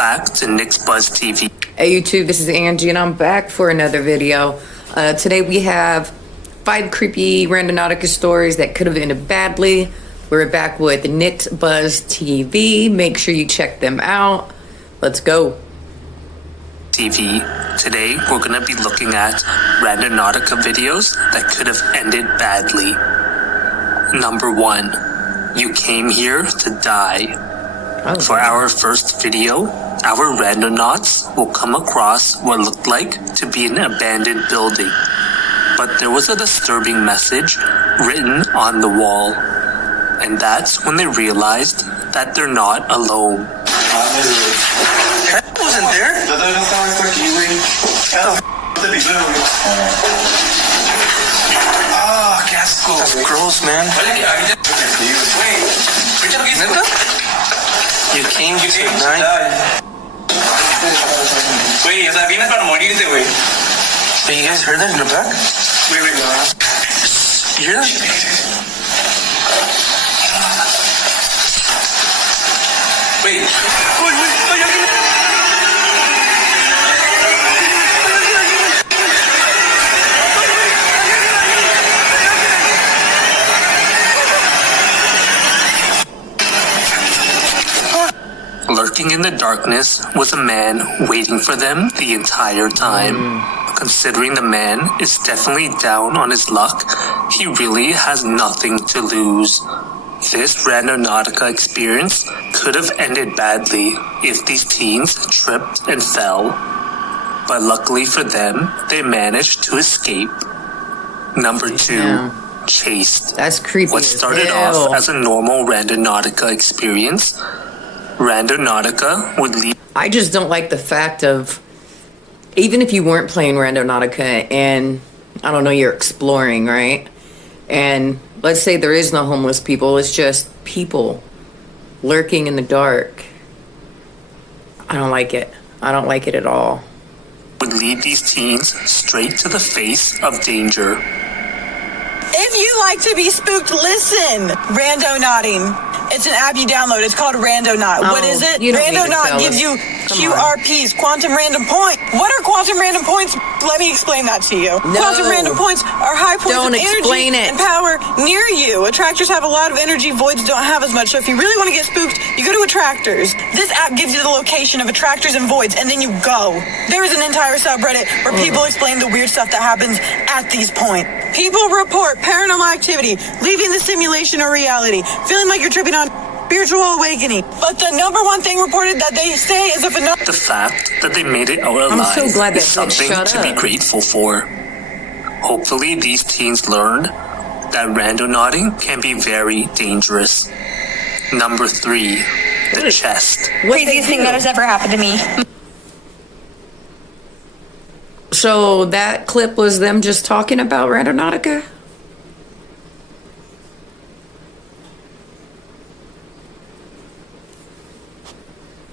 back to Nick's Buzz TV. Hey YouTube, this is Angie and I'm back for another video. Today we have 5 creepy Randonautica stories that could have ended badly. We're back with Nick's Buzz TV. Make sure you check them out. Let's go. TV. Today we're going to be looking at Randonautica videos that could have ended badly. Number 1. You came here to die. For our first video, our randonauts will come across what looked like to be an abandoned building. But there was a disturbing message written on the wall. And that's when they realized that they're not alone. That wasn't there. Ah, Gasco. That's gross, man. You came to die. Wait, o sea, vienes para morirte, güey. Hey, you guys heard that in the back? Wait. You hear that? Wait. Lurking in the darkness was a man waiting for them the entire time. Considering the man is definitely down on his luck, he really has nothing to lose. This Randonautica experience could have ended badly if these teens tripped and fell. But luckily for them, they managed to escape. Number 2. Chased. That's creepy. What started off as a normal Randonautica experience, Randonautica would lead. I just don't like the fact of, even if you weren't playing Randonautica and, I don't know, you're exploring, right? And let's say there is no homeless people, it's just people lurking in the dark. I don't like it. I don't like it at all. Would lead these teens straight to the face of danger. If you like to be spooked, listen. Randonauting. It's an app you download. It's called Randonaut. What is it? Randonaut gives you QRPs, quantum random point. What are quantum random points? Let me explain that to you. No. Quantum random points are high points of energy and power near you. Attractors have a lot of energy, voids don't have as much. So if you really want to get spooked, you go to attractors. This app gives you the location of attractors and voids, and then you go. There is an entire subreddit where people explain the weird stuff that happens at these points. People report paranormal activity, leaving the simulation or reality, feeling like you're tripping on spiritual awakening. But the number 1 thing reported that they say is a phenomenon. The fact that they made it out alive so glad is something to be grateful for. Hopefully these teens learned that randonauting can be very dangerous. Number 3, the chest. Craziest thing that has ever happened to me. So that clip was them just talking about Randonautica?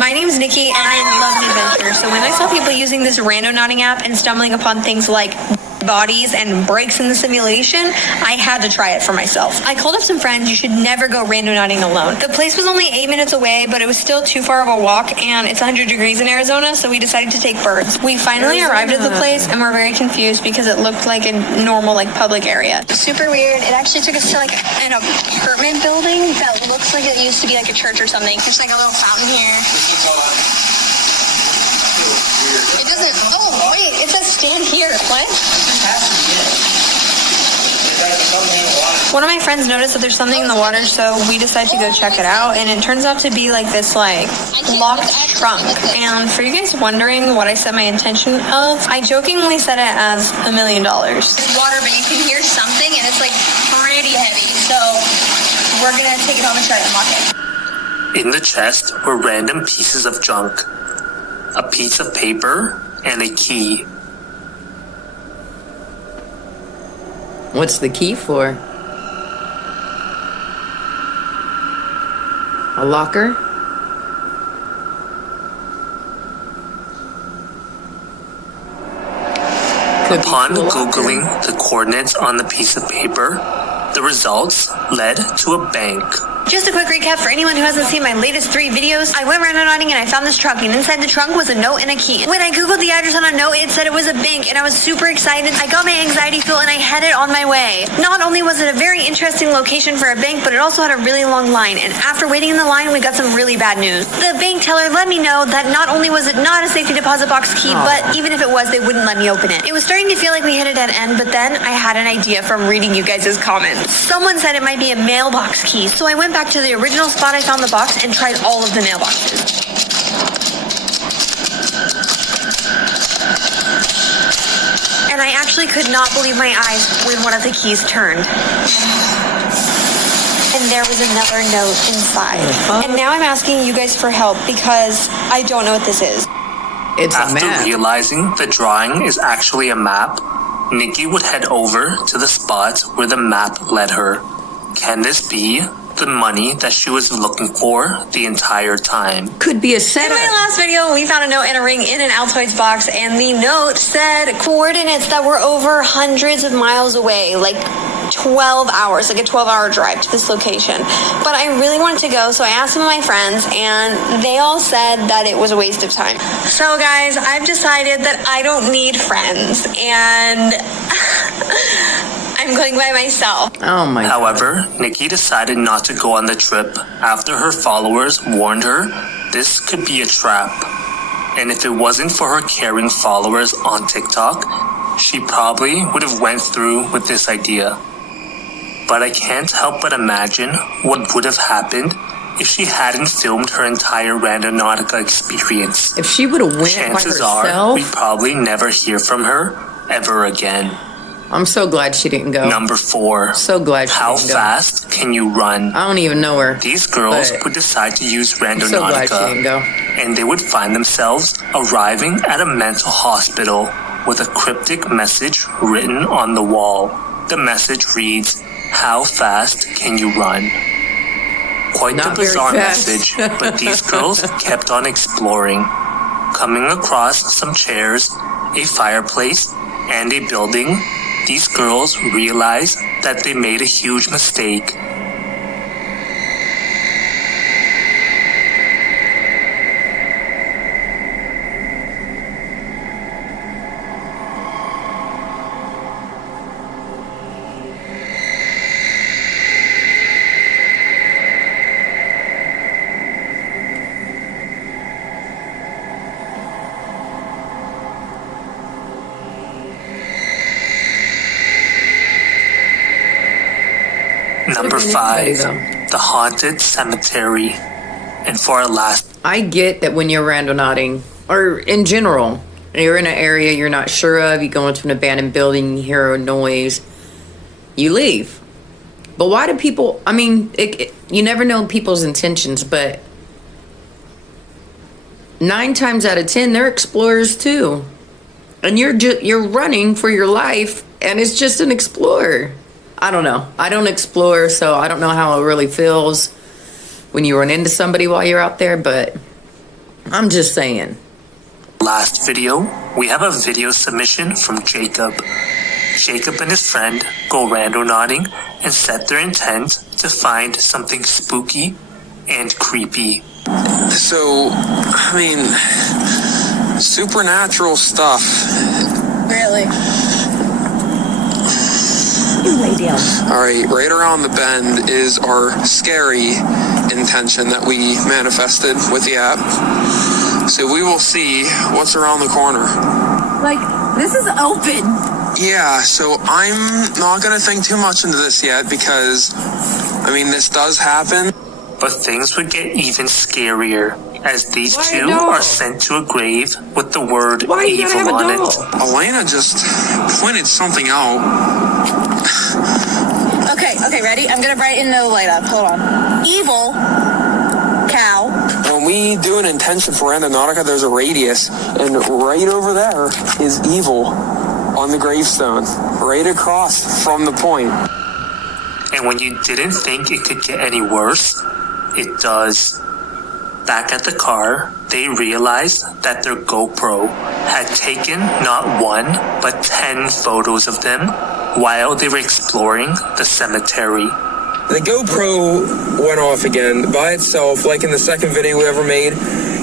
My name's Nikki, and I love adventure. So when I saw people using this randonauting app and stumbling upon things like bodies and breaks in the simulation, I had to try it for myself. I called up some friends. You should never go randonauting alone. The place was only 8 minutes away, but it was still too far of a walk, and it's 100 degrees in Arizona, so we decided to take birds. We finally arrived at the place, and we're very confused because it looked like a normal, public area. Super weird. It actually took us to, an apartment building that looks like it used to be, a church or something. There's, a little fountain here. It doesn't... Oh, wait. It says stand here. What? One of my friends noticed that there's something in the water, so we decided to go check it out, and it turns out to be this locked trunk. And for you guys wondering what I set my intention of, I jokingly set it as $1 million. It's water, but you can hear something, and it's pretty heavy. So we're gonna take it home and try to unlock it. In the chest were random pieces of junk, a piece of paper, and a key. What's the key for? A locker? Upon Googling the coordinates on the piece of paper, the results led to a bank. Just a quick recap for anyone who hasn't seen my latest 3 videos. I went randonauting and I found this trunk, and inside the trunk was a note and a key. When I googled the address on a note, it said it was a bank, and I was super excited. I got my anxiety fuel and I headed on my way. Not only was it a very interesting location for a bank, but it also had a really long line, and after waiting in the line, we got some really bad news. The bank teller let me know that not only was it not a safety deposit box key, but even if it was, they wouldn't let me open it. It was starting to feel like we hit a dead end, but then I had an idea from reading you guys' comments. Someone said it might be a mailbox key, so I went back to the original spot I found the box and tried all of the mailboxes. And I actually could not believe my eyes when one of the keys turned. And there was another note inside. And now I'm asking you guys for help because I don't know what this is. It's a After map. realizing the drawing is actually a map, Nikki would head over to the spot where the map led her. Can this be the money that she was looking for the entire time? Could be a In setup. my last video, we found a note and a ring in an Altoids box, and the note said coordinates that were over hundreds of miles away, like 12 hours, like a 12-hour drive to this location. But I really wanted to go, so I asked some of my friends, and they all said that it was a waste of time. So guys, I've decided that I don't need friends, and I'm going by myself. Oh my. However, Nikki decided not to go on the trip after her followers warned her this could be a trap. And if it wasn't for her caring followers on TikTok, she probably would have went through with this idea. But I can't help but imagine what would have happened if she hadn't filmed her entire Randonautica experience. If she would have went by Chances are herself, we probably never hear from her ever again. I'm so glad she didn't go. Number 4. So glad she How didn't go. fast can you run? I don't even know her. These girls But would decide to use I'm so glad she didn't Randonautica, go. and they would find themselves arriving at a mental hospital with a cryptic message written on the wall. The message reads, "How fast can you run?" Quite Not the very bizarre fast. message, but these girls kept on exploring, coming across some chairs, a fireplace, and a building. These girls realized that they made a huge mistake. Number been 5, anybody, the haunted cemetery. And for our last I get that when you're randonauting, or in general, you're in an area you're not sure of, you go into an abandoned building, you hear a noise, you leave. But why do people, I mean, you never know people's intentions, but 9 times out of 10, they're explorers too. And you're running for your life, and it's just an explorer. I don't know. I don't explore, so I don't know how it really feels when you run into somebody while you're out there, but I'm just saying. last video, we have a video submission from Jacob. Jacob and his friend go randonauting and set their intent to find something spooky and creepy. So, I mean, supernatural stuff. Really? Lay down. All right, right around the bend is our scary intention that we manifested with the app. So we will see what's around the corner. Like, this is open. Yeah, so I'm not going to think too much into this yet because, I mean, this does happen. But things would get even scarier as these Why a two doll? are sent to a grave with the word Why you gotta evil have a on doll? it. Elena just pointed something out. Okay, ready? I'm gonna brighten the light up. Hold on. Evil cow. When we do an intention for Randonautica, there's a radius, and right over there is evil on the gravestone, right across from the point. And when you didn't think it could get any worse, it does. Back at the car, they realized that their GoPro had taken not 1, but 10 photos of them while they were exploring the cemetery. the GoPro went off again by itself, like in the second video we ever made.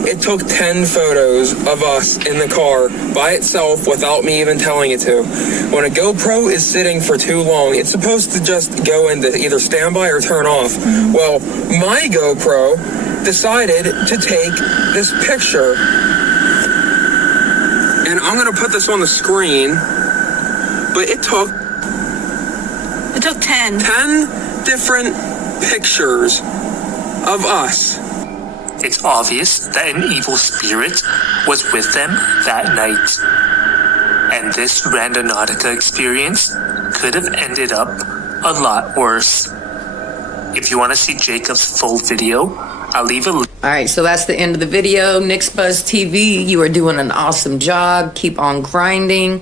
It took 10 photos of us in the car by itself without me even telling it to. When a GoPro is sitting for too long, it's supposed to just go into either standby or turn off. Well, my GoPro decided to take this picture. And I'm going to put this on the screen, but it took 10 different pictures of us. It's obvious that an evil spirit was with them that night. And this Randonautica experience could have ended up a lot worse. If you want to see Jacob's full video, I'll leave a link. All right, so that's the end of the video. Nick's Buzz TV, you are doing an awesome job. Keep on grinding.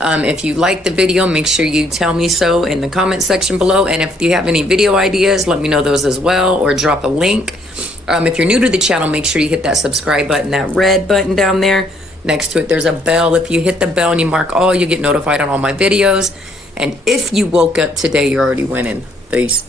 If you like the video, make sure you tell me so in the comment section below. And if you have any video ideas, let me know those as well, or drop a link. If you're new to the channel, make sure you hit that subscribe button, that red button down there. Next to it, there's a bell. If you hit the bell and you mark all, you get notified on all my videos. And if you woke up today, you're already winning. Peace.